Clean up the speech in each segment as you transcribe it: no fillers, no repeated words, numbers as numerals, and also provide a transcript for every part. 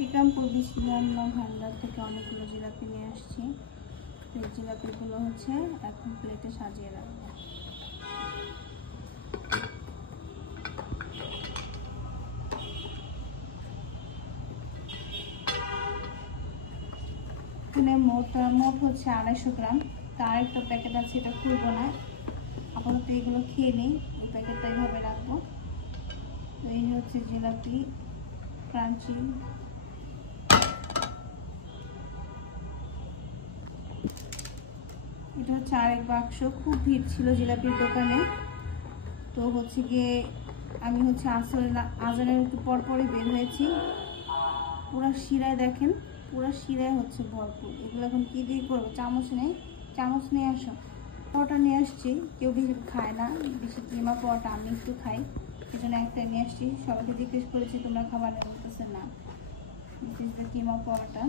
বিক্রমপুর বিষ্ণু ভান্ডার থেকে অনেকগুলো জিলাপি নিয়ে আসছি। এই জিলাপিগুলো হচ্ছে এখন প্লেটে সাজিয়ে রাখবো। এখানে মোট হচ্ছে 250 গ্রাম। তার একটা প্যাকেট আছে, এটা খুলবো না, আপাতত এগুলো খেয়ে নিই। এই প্যাকেটটা এইভাবে রাখবো। তো এই হচ্ছে জিলাপি ক্রাঞ্চি। এটা হচ্ছে আরেক বাক্স। খুব ভিড় ছিল জিলাপির দোকানে। তো হচ্ছে গিয়ে আমি হচ্ছে আজানের একটু পরপরই বের হয়েছি। পুরা শিরায় দেখেন, পুরা শিরায় হচ্ছে ভরপুর। এগুলো এখন কি দিয়ে করবো? চামচ নেই, চামচ নিয়ে আসো। পরোটা নিয়ে আসছি, কেউ বেশি খায় না, বেশি কিমা পরোটা আমি একটু খাই, এই জন্য একটা নিয়ে আসছি। সবাইকে জিজ্ঞেস করেছি তোমরা খাবার বলতেছে না। কিমা পরোটা,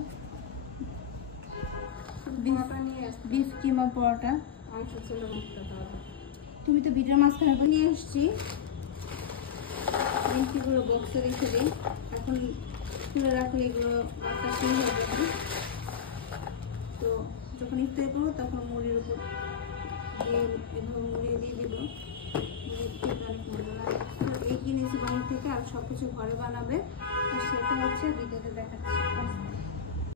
বিফ কিমা পরোটা। তুমি তো ভিডিওর মাঝখানে তো নিয়ে আসছি। এগুলো বক্সে রেখে দিই, এখন খুলে রাখলে এগুলো একটা শেষ হয়ে যাবে। তো যখন ইফতার করবো তখন মুড়ির উপর দিয়ে এভাবে মুড়িয়ে দিয়ে দেবো। অনেক মজা লাগে। তো এই কিনেছি বাইরে থেকে, আর সবকিছু ঘরে বানাবে, আর সেটা হচ্ছে ভিডিওতে দেখাচ্ছি।